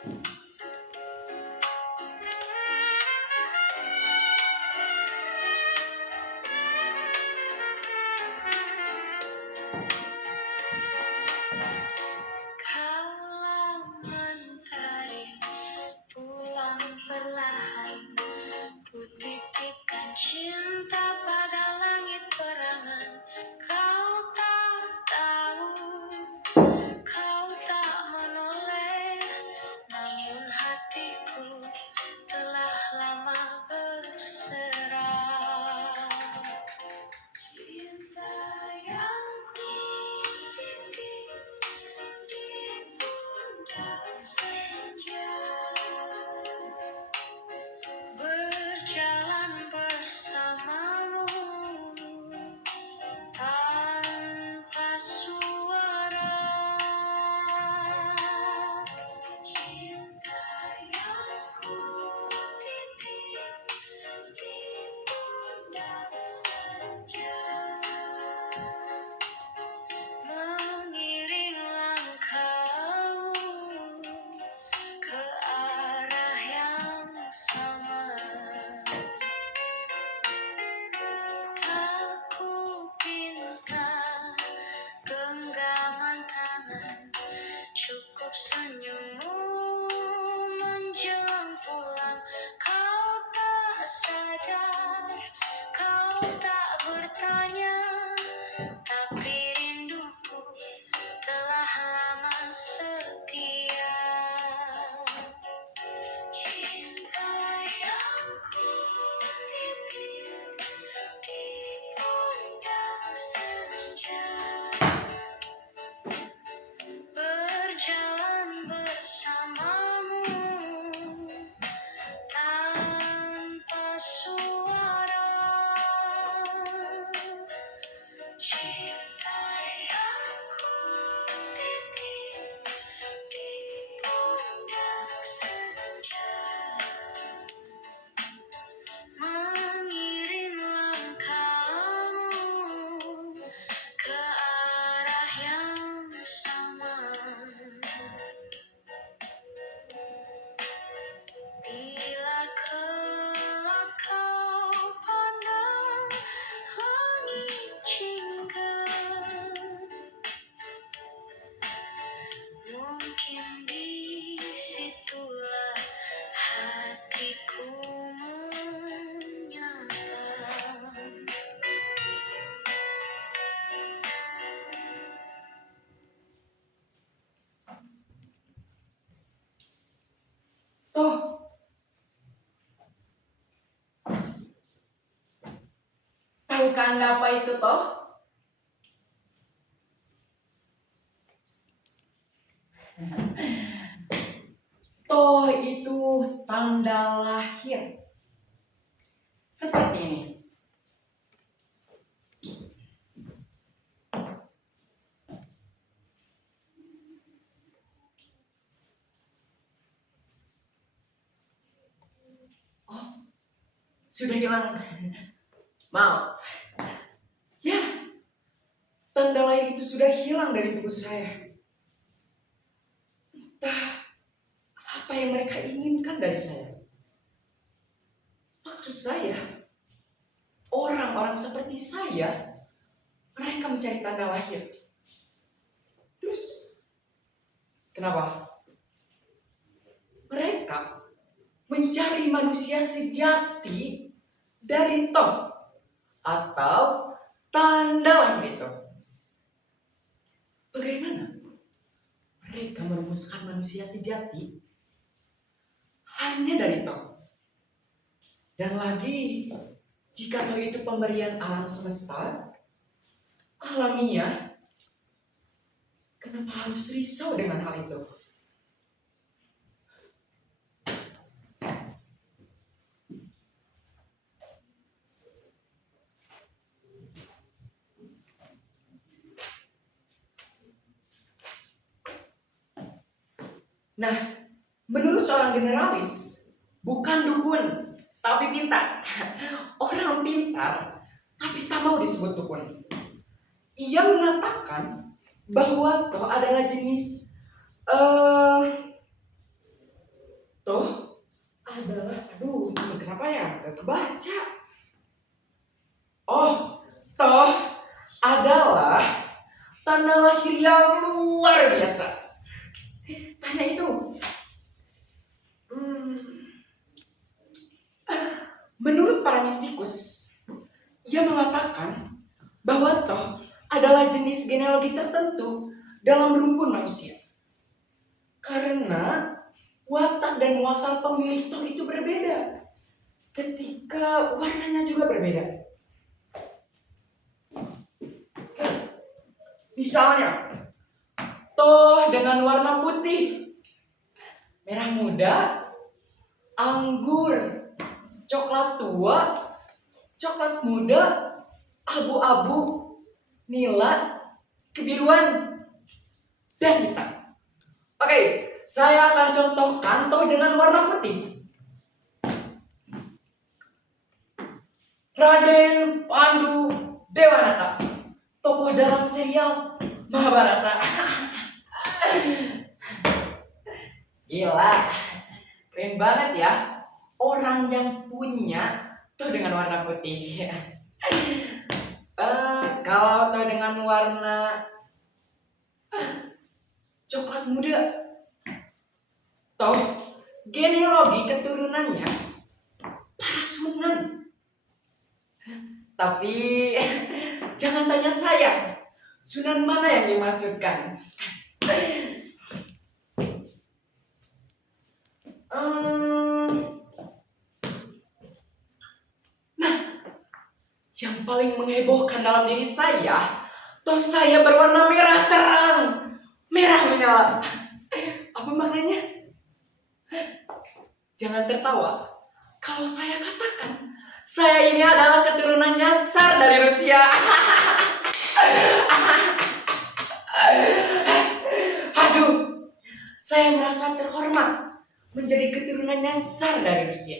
Kaulah mentari pulang perlahan, ku titipkan cinta pada langit perangan. Kau tak tahu, kau tak menoleh, namun hatiku telah lama berserah. Cinta yang ku titip di pundak senja, berjalan bersamamu tanpa suara. Cinta yang ku titip di pundak senja, mengiring langkahmu ke arah yang sama. Tak kupinta genggaman tangan, cukup senyummu menjelang pulang. Kau tak sadar, kau tak bertanya, tapi rinduku telah lama setia. Cinta yang ku titip di pundak senja, berjalan bersamamu tanpa suara. Cinta yang ku titip di pundak senja, mengiring langkahmu ke arah yang sama. Bila kelak kau pandang langit jingga, mungkin disitulah hatiku menyapa. Tahukah Anda apa itu toh? Toh itu tanda lahir. Seperti ini. Oh, sudah hilang. Maaf. Ya, tanda lahir itu sudah hilang dari tubuh saya. Entah apa yang mereka inginkan dari saya. Maksud saya, orang-orang seperti saya, mereka mencari tanda lahir. Terus, kenapa? Mereka mencari manusia sejati dari toh atau tanda lahir itu. Bagaimana mereka merumuskan manusia sejati hanya dari toh? Dan lagi, jika toh itu pemberian alam semesta, alamiah, kenapa harus risau dengan hal itu? Nah, menurut seorang generalis, bukan dukun, tapi pintar. Orang pintar, tapi tak mau disebut dukun. Ia mengatakan bahwa toh adalah jenis luar biasa. Tanya itu. Menurut para mistikus, ia mengatakan bahwa toh adalah jenis genealogi tertentu dalam rumpun manusia. Karena watak dan muasal pemilik toh itu berbeda. Ketika warnanya juga berbeda. Misalnya, toh dengan warna putih, merah muda, anggur, coklat tua, coklat muda, abu-abu, nila, kebiruan, dan hitam. Oke, saya akan contohkan toh dengan warna putih. Raden Pandu Dewanata, tokoh dalam serial Mahabharata. Gila, keren banget ya orang yang punya tuh dengan warna putih. Kalau tuh dengan warna coklat muda, toh genealogi keturunannya para Sunan. Tapi jangan tanya saya, Sunan mana yang dimaksudkan? Nah, yang paling menghebohkan dalam diri saya, toh saya berwarna merah terang, merah menyala. Apa maknanya? Jangan tertawa kalau saya katakan saya ini adalah keturunan nyasar dari Rusia. Aduh, saya merasa terhormat menjadi keturunan nyasar dari Rusia.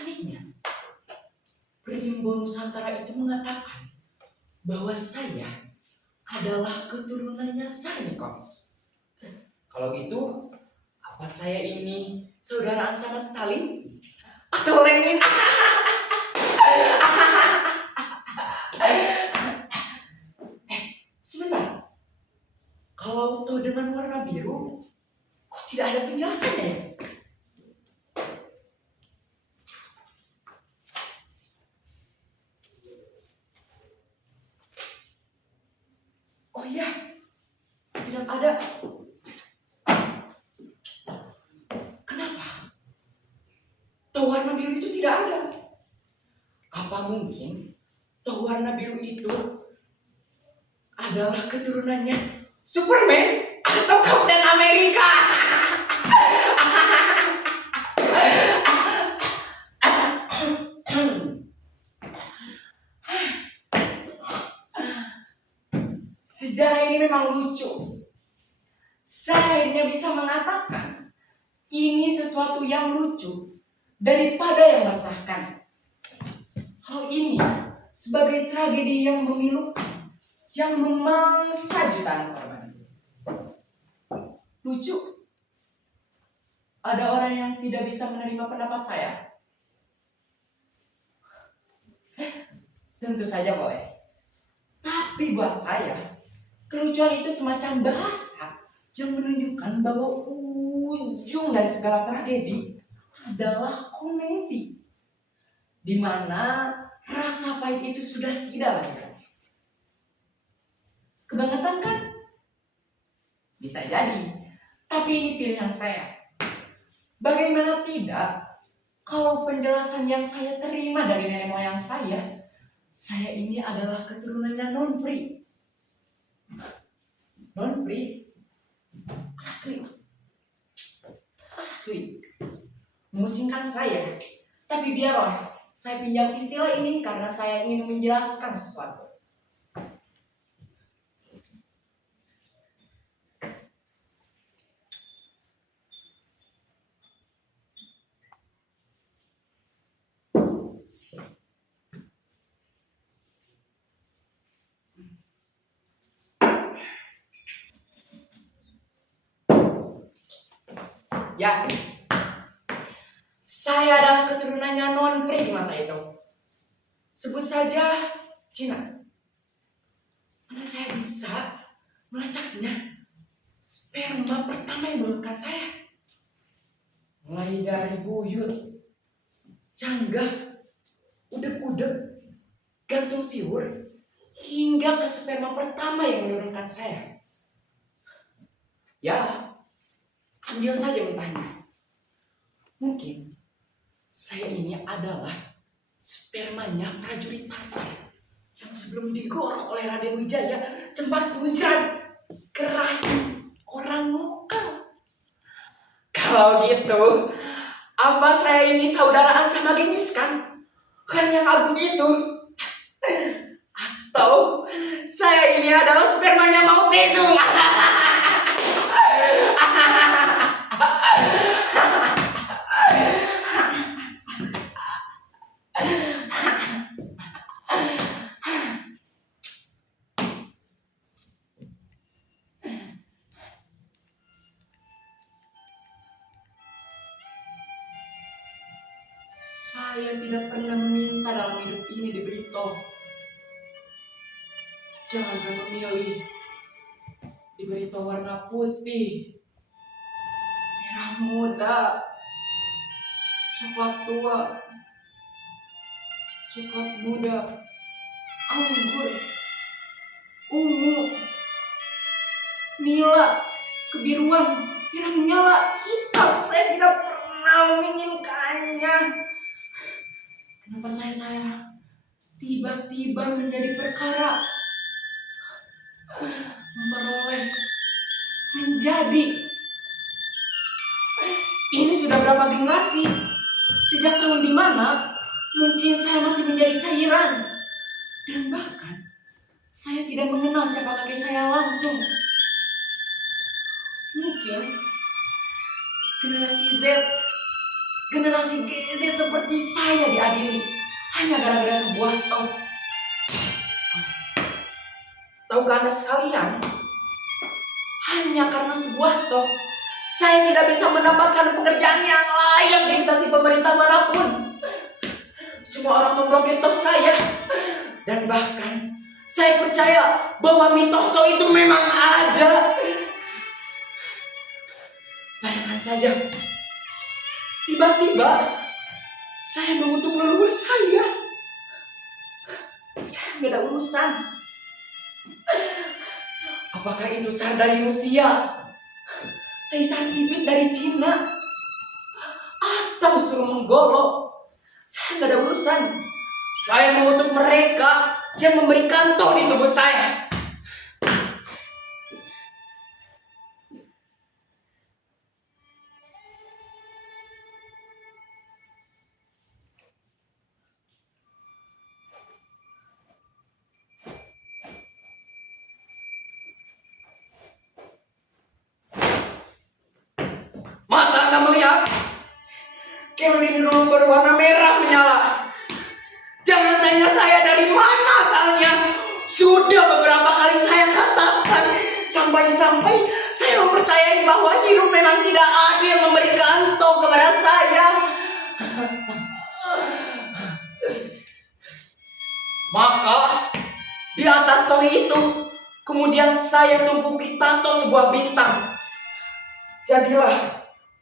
Anehnya, Primbon Nusantara itu mengatakan bahwa saya adalah keturunan nyasar Nikos. Kalau gitu, apa saya ini saudaraan sama Stalin? Atau Lenin? Sebentar. Kalau toh dengan warna biru, kok tidak ada penjelasannya ya? Oh iya, tidak ada. Kenapa? Toh warna biru itu tidak ada. Apa mungkin toh warna biru itu adalah keturunannya Superman atau Captain America? Sejarah ini memang lucu. Saya akhirnya bisa mengatakan ini sesuatu yang lucu daripada yang meresahkan. Hal ini sebagai tragedi yang memilukan, yang memangsa jutaan korban. Lucu. Ada orang yang tidak bisa menerima pendapat saya? Tentu saja boleh. Tapi buat saya, kelucuan itu semacam bahasa yang menunjukkan bahwa ujung dari segala tragedi adalah komedi, di mana rasa pahit itu sudah tidak lagi terasa. Kebangetan kan? Bisa jadi, tapi ini pilihan saya. Bagaimana tidak, kalau penjelasan yang saya terima dari nenek moyang saya ini adalah keturunannya non-pri. Non-pri? Asli. Memusingkan saya. Tapi biarlah saya pinjam istilah ini karena saya ingin menjelaskan sesuatu. Ya, saya adalah keturunannya non-pri di masa itu. Sebut saja Cina. Mana saya bisa melacaknya sperma pertama yang menurunkan saya. Mulai dari buyut, canggah, udek-udek, gantung siur, hingga ke sperma pertama yang menurunkan saya. Ya, ambil saja mentahnya. Mungkin saya ini adalah spermanya prajurit Tartar yang sebelum digorok oleh Raden Wijaya sempat muncrat ke rahim orang lokal. Kalau gitu, apa saya ini saudaraan sama Genghis Khan? Kan yang agung itu? Atau saya ini adalah spermanya Mao Zedong? Saya tidak pernah meminta dalam hidup ini diberitahu. Jangankan memilih, diberitahu warna putih, merah muda, coklat tua, coklat muda, anggur, ungu, nila, kebiruan, merah menyala, hitam. Saya tidak pernah menginginkannya. Kenapa saya tiba-tiba menjadi perkara memperoleh menjadi? Ini sudah berapa generasi? Sejak tahun di mana mungkin saya masih menjadi cairan, dan bahkan saya tidak mengenal siapa kakek saya langsung. Mungkin generasi Z, generasi GZ seperti saya diadili hanya gara-gara sebuah tong. Tahukah Anda sekalian, hanya karena sebuah tong, saya tidak bisa mendapatkan pekerjaan yang layak di instansi pemerintah manapun. Semua orang memblokir tong saya. Dan bahkan saya percaya bahwa mitos tong itu memang ada. Bayangkan saja, tiba-tiba saya mengutuk leluhur saya. Saya nggak ada urusan. Apakah itu Tsar dari Rusia, Kaisar Sipit dari Cina, atau suruh menggolo, saya nggak ada urusan. Saya mengutuk mereka yang memberikan toh di tubuh saya. Mata Anda melihat? Kelor ini dulu berwarna merah menyala. Jangan tanya saya dari mana asalnya. Sudah beberapa kali saya katakan, sampai-sampai saya mempercayai bahwa hidup memang tidak ada yang memberikan toh kepada saya. Maka di atas toh itu kemudian saya tumpuki tato sebuah bintang. Jadilah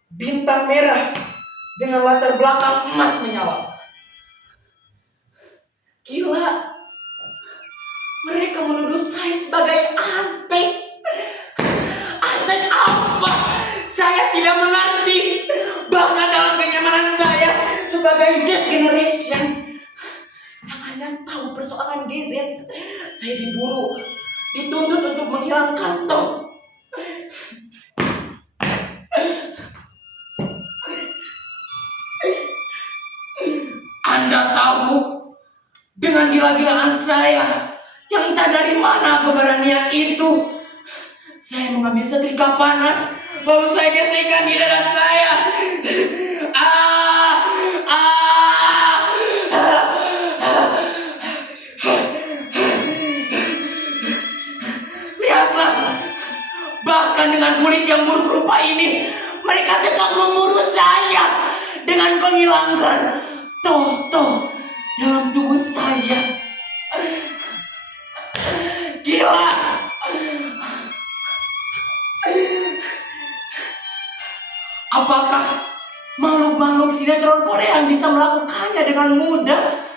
bintang merah dengan latar belakang emas menyala. Gila, mereka menuduh saya sebagai antek. Antek apa? Saya tidak mengerti. Bahkan dalam kenyamanan saya sebagai Z generation yang hanya tahu persoalan GZ, saya diburu, dituntut untuk menghilangkan toh. Anda tahu, dengan gila-gilaan saya yang entah dari mana keberanian itu, saya mengambil setrika panas lalu saya gesekkan di dada saya. Lihatlah, bahkan dengan kulit yang buruk rupa ini, mereka tetap memburu saya dengan menghilangkan toh dalam tubuh saya. Gila, Apakah makhluk-makhluk sinetron Korea yang bisa melakukannya dengan mudah?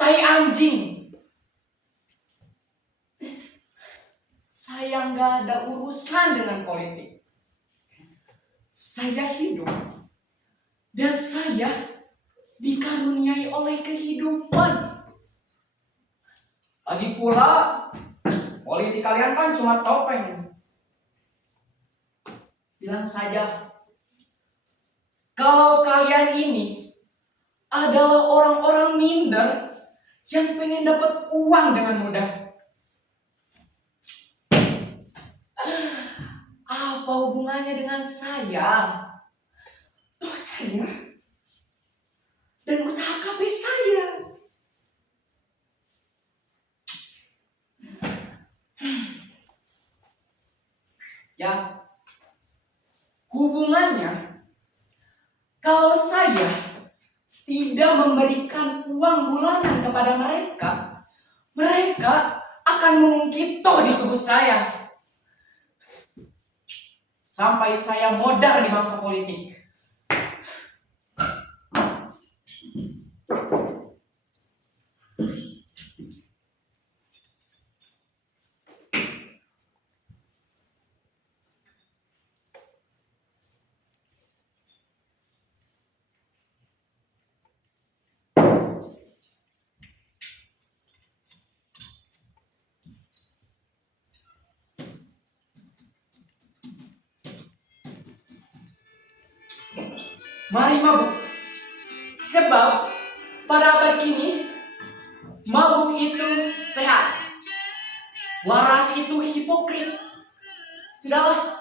Tai anjing. Saya nggak ada urusan dengan politik. Saya hidup dan saya dikaruniai oleh kehidupan. Lagi pula, politik kalian kan cuma topeng. Bilang saja, kalau kalian ini adalah orang-orang minder yang pengen dapat uang dengan mudah. Apa hubungannya dengan saya? Toh saya dan usaha KP saya. Ya, hubungannya kalau saya tidak memberikan uang bulanan kepada mereka, mereka akan mengungkito di tubuh saya sampai saya modar di bangsa politik. Mari mabuk, sebab pada abad kini mabuk itu sehat, waras itu hipokrit. Sudahlah,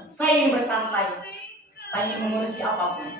saya ingin bersantai, tak ingin mengurusi apapun.